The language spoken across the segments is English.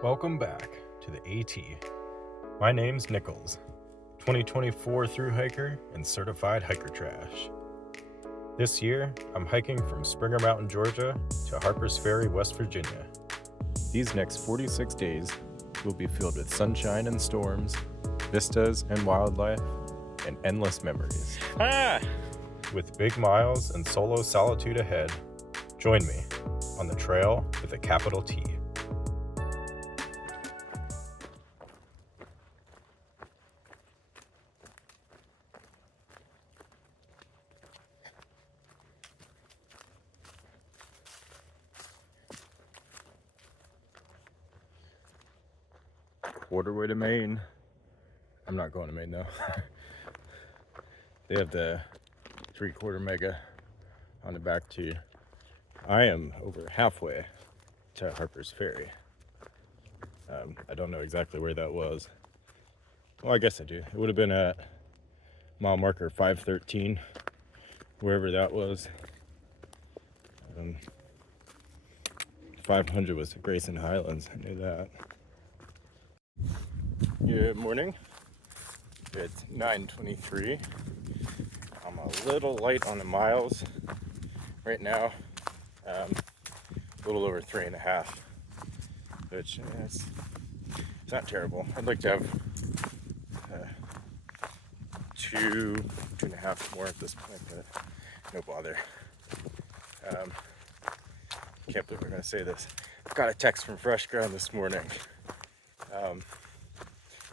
Welcome back to the AT. My name's Nichols, 2024 thru hiker and certified hiker trash. This year, I'm hiking from Springer Mountain, Georgia to Harpers Ferry, West Virginia. These next 46 days will be filled with sunshine and storms, vistas and wildlife, and endless memories. With big miles and solo solitude ahead, join me on the trail with a capital T. Quarterway to Maine. I'm not going to Maine though. They have the 3/4 mega on the back too. I am over halfway to Harpers Ferry. I don't know exactly where that was. Well, I guess I do. It would have been at mile marker 513, wherever that was. 500 was the Grayson Highlands. I knew that. Good morning. It's 9:23. I'm a little light on the miles right now. A little over 3.5, which it's not terrible. I'd like to have 2.5 more at this point, but no bother. Can't believe we're gonna say this. I got a text from Fresh Ground this morning.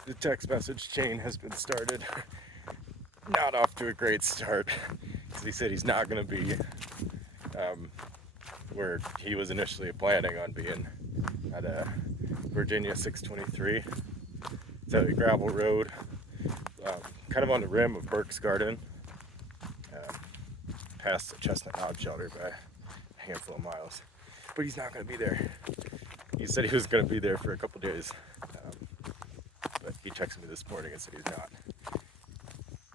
The text message chain has been started. Not off to a great start, because he said he's not going to be where he was initially planning on being at Virginia 623. It's at a gravel road, kind of on the rim of Burke's Garden, past the Chestnut Pond Shelter by a handful of miles. But he's not going to be there. He said he was going to be there for a couple days. But he texted me this morning and said he's not.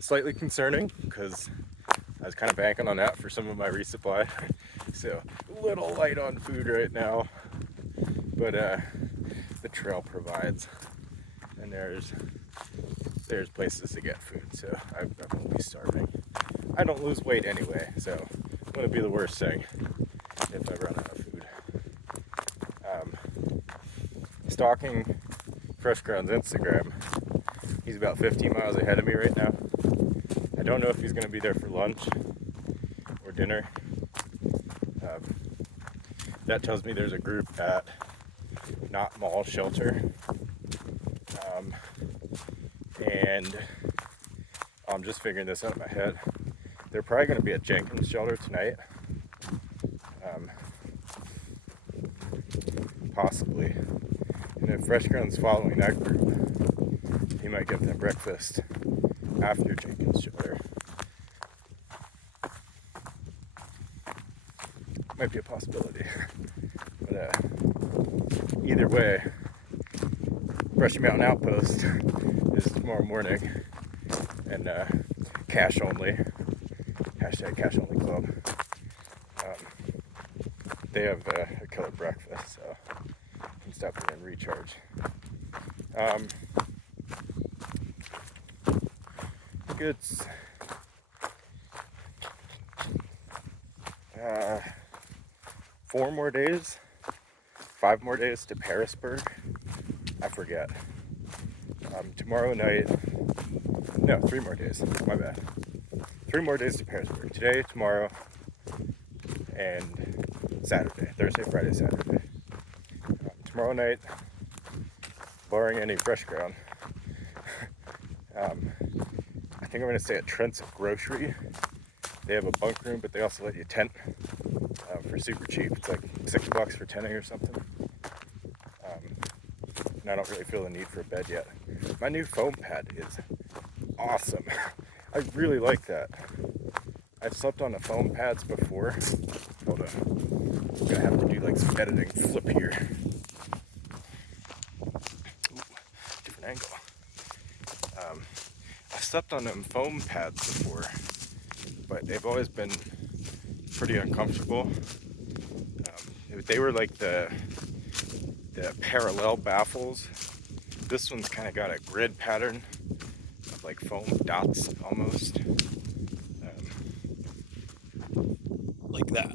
Slightly concerning, because I was kind of banking on that for some of my resupply. So a little light on food right now, but the trail provides, and there's places to get food, so I won't be starving. I don't lose weight anyway, so it wouldn't be the worst thing if I run out of food. Stalking Fresh Ground's Instagram. He's about 15 miles ahead of me right now. I don't know if he's going to be there for lunch or dinner. That tells me there's a group at NOBO Shelter. And I'm just figuring this out in my head. They're probably going to be at Gentian Shelter tonight. Possibly. And if Fresh Ground's following that group, he might give them breakfast after Jenkins Shelter. Might be a possibility. But either way, Brushy Mountain Outpost is tomorrow morning, and cash only, hashtag cash only club. They have a killer breakfast, so I can stop in and recharge. It's 4 more days, 5 more days to Parisburg. I forget. Tomorrow night, no, 3 more days, my bad. 3 more days to Parisburg. Today, tomorrow, and Saturday, Thursday, Friday, Saturday. Tomorrow night, barring any Fresh Ground, I think I'm going to stay at Trent's Grocery. They have a bunk room, but they also let you tent for super cheap. It's like $6 for tenting or something. And I don't really feel the need for a bed yet. My new foam pad is awesome. I really like that. I've slept on the foam pads before. Hold on. I'm gonna have to do like some editing. Flip here. Ooh, different angle. I've slept on them foam pads before, but they've always been pretty uncomfortable. They were like the the parallel baffles. This one's kind of got a grid pattern of like foam dots almost, like that.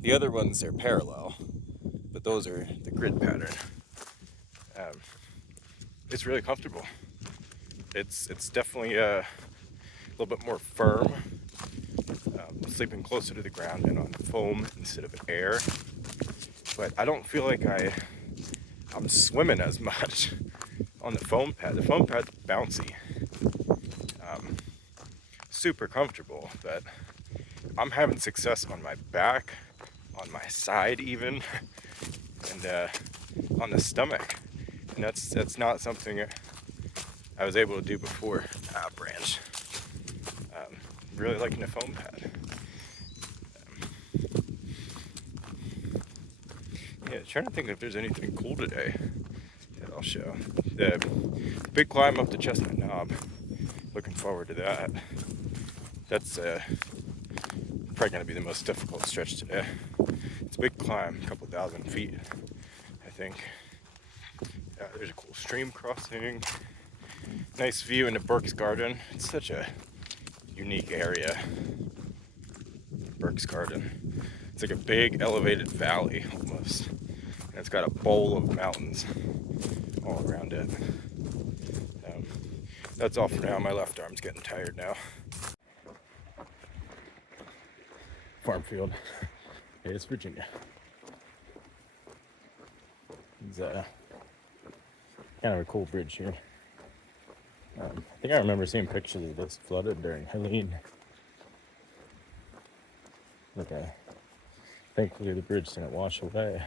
The other ones are parallel, but those are the grid pattern. It's really comfortable. It's definitely a little bit more firm, sleeping closer to the ground and on foam instead of air. But I don't feel like I'm swimming as much on the foam pad. The foam pad's bouncy, super comfortable, but I'm having success on my back, on my side even, and on the stomach. And that's not something I was able to do before. Branch. Really liking the foam pad. Yeah, trying to think if there's anything cool today that I'll show. The big climb up the Chestnut Knob. Looking forward to that. That's probably going to be the most difficult stretch today. It's a big climb, a couple thousand feet, I think. There's a cool stream crossing. Nice view into Burke's Garden. It's such a unique area. Burke's Garden. It's like a big elevated valley almost. And it's got a bowl of mountains all around it. That's all for now. My left arm's getting tired now. Farm field. Hey, it's Virginia. It's kind of a cool bridge here. I think I remember seeing pictures of this flooded during Helene. But thankfully the bridge didn't wash away.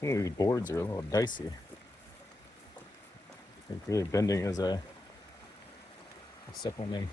Some of these boards are a little dicey. They're really bending as I step on them.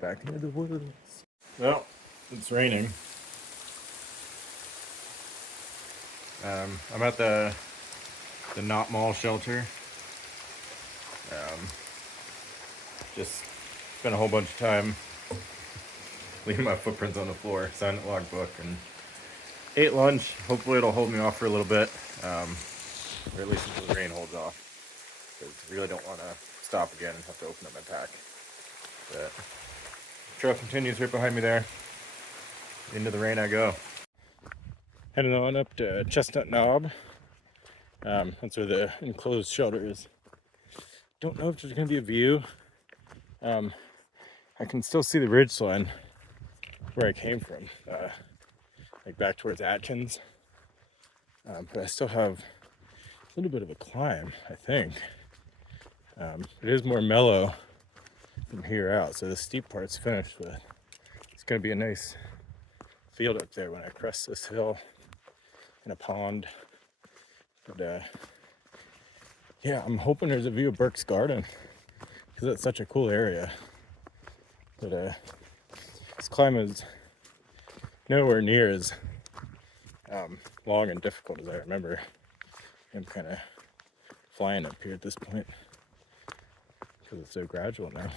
Back into the woods. Well, it's raining. I'm at the NOBO shelter. Just spent a whole bunch of time leaving my footprints on the floor, signed the logbook, and ate lunch. Hopefully it'll hold me off for a little bit, or at least until the rain holds off. Because I really don't want to stop again and have to open up my pack. But trail continues right behind me there. Into the rain I go. Heading on up to Chestnut Knob. That's where the enclosed shelter is. Don't know if there's going to be a view. I can still see the ridgeline where I came from, like back towards Atkins. But I still have a little bit of a climb, I think. It is more mellow from here out, so the steep part's finished, but it's going to be a nice field up there when I crest this hill in a pond. But yeah, I'm hoping there's a view of Burke's Garden because it's such a cool area. But this climb is nowhere near as long and difficult as I remember. I'm kind of flying up here at this point because it's so gradual now.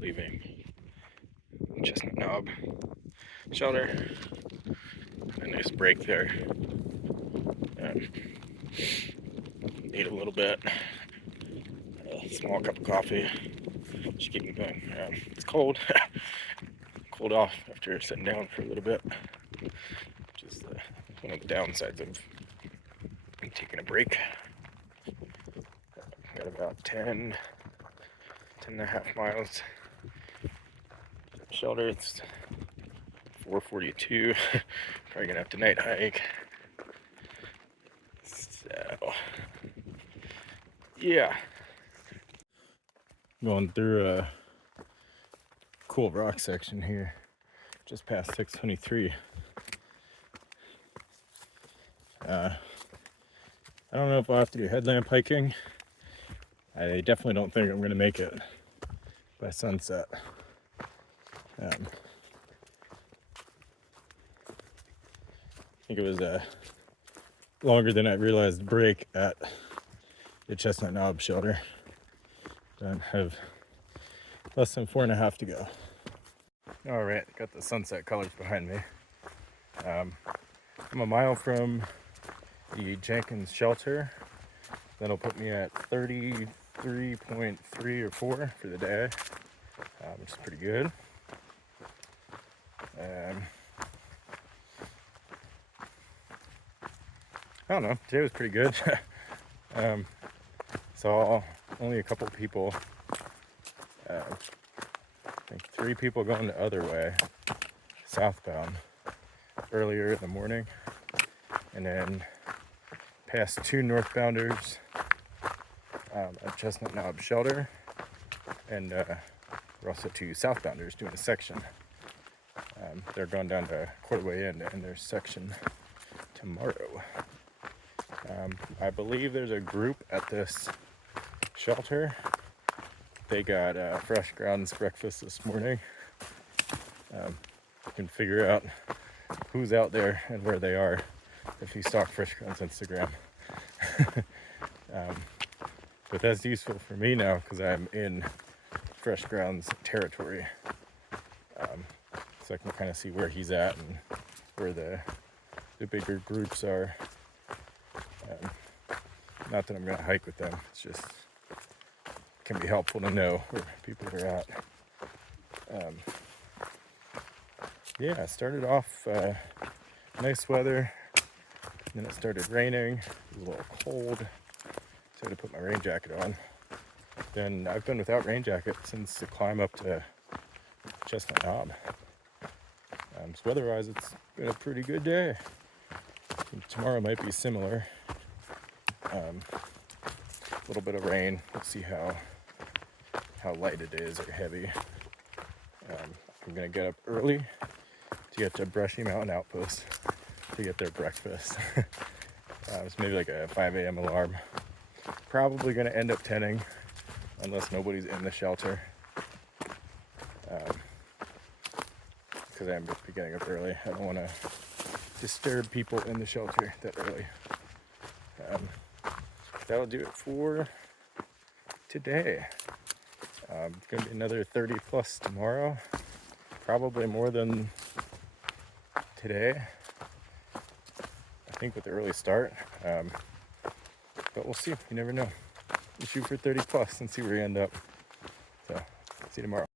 Leaving Chestnut Knob shelter. A nice break there. Eat a little bit. A small cup of coffee. Just keep me going. It's cold. cooled off after sitting down for a little bit, which is one of the downsides of taking a break. Got about 10 and a half miles shelter. It's 4:42. Probably gonna have to night hike. So yeah, going through a cool rock section here, just past 623. I don't know if I'll have to do headlamp hiking. I definitely don't think I'm gonna make it by sunset. I think it was a longer than I realized break at the Chestnut Knob Shelter. Don't have less than 4.5 to go. All right, got the sunset colors behind me. I'm a mile from the Jenkins shelter. That'll put me at 33.3 or 4 for the day, which is pretty good. I don't know, today was pretty good. Saw only a couple people, I think 3 people going the other way, southbound, earlier in the morning, and then passed 2 northbounders at Chestnut Knob Shelter, and we're also 2 southbounders doing a section. They're going down to Quarterway End in their section tomorrow. I believe there's a group at this shelter. They got fresh grounds breakfast this morning. You can figure out who's out there and where they are if you stalk Fresh Grounds Instagram. But that's useful for me now because I'm in Fresh Grounds territory. So I can kind of see where he's at and where the bigger groups are. Not that I'm going to hike with them, it's just can be helpful to know where people are at. Yeah, it started off nice weather, then it started raining, it was a little cold, so I had to put my rain jacket on. Then I've been without rain jacket since the climb up to Chestnut Knob. So weather-wise, it's been a pretty good day. And tomorrow might be similar. A little bit of rain. Let's see how light it is or heavy. I'm gonna get up early to get to Brushy Mountain Outpost to get their breakfast. It's maybe like a 5 a.m. alarm. Probably gonna end up tenting unless nobody's in the shelter. Because I'm getting up early. I don't want to disturb people in the shelter that early. That'll do it for today. It's going to be another 30 plus tomorrow. Probably more than today. I think with the early start. But we'll see. You never know. You shoot for 30 plus and see where you end up. So, see you tomorrow.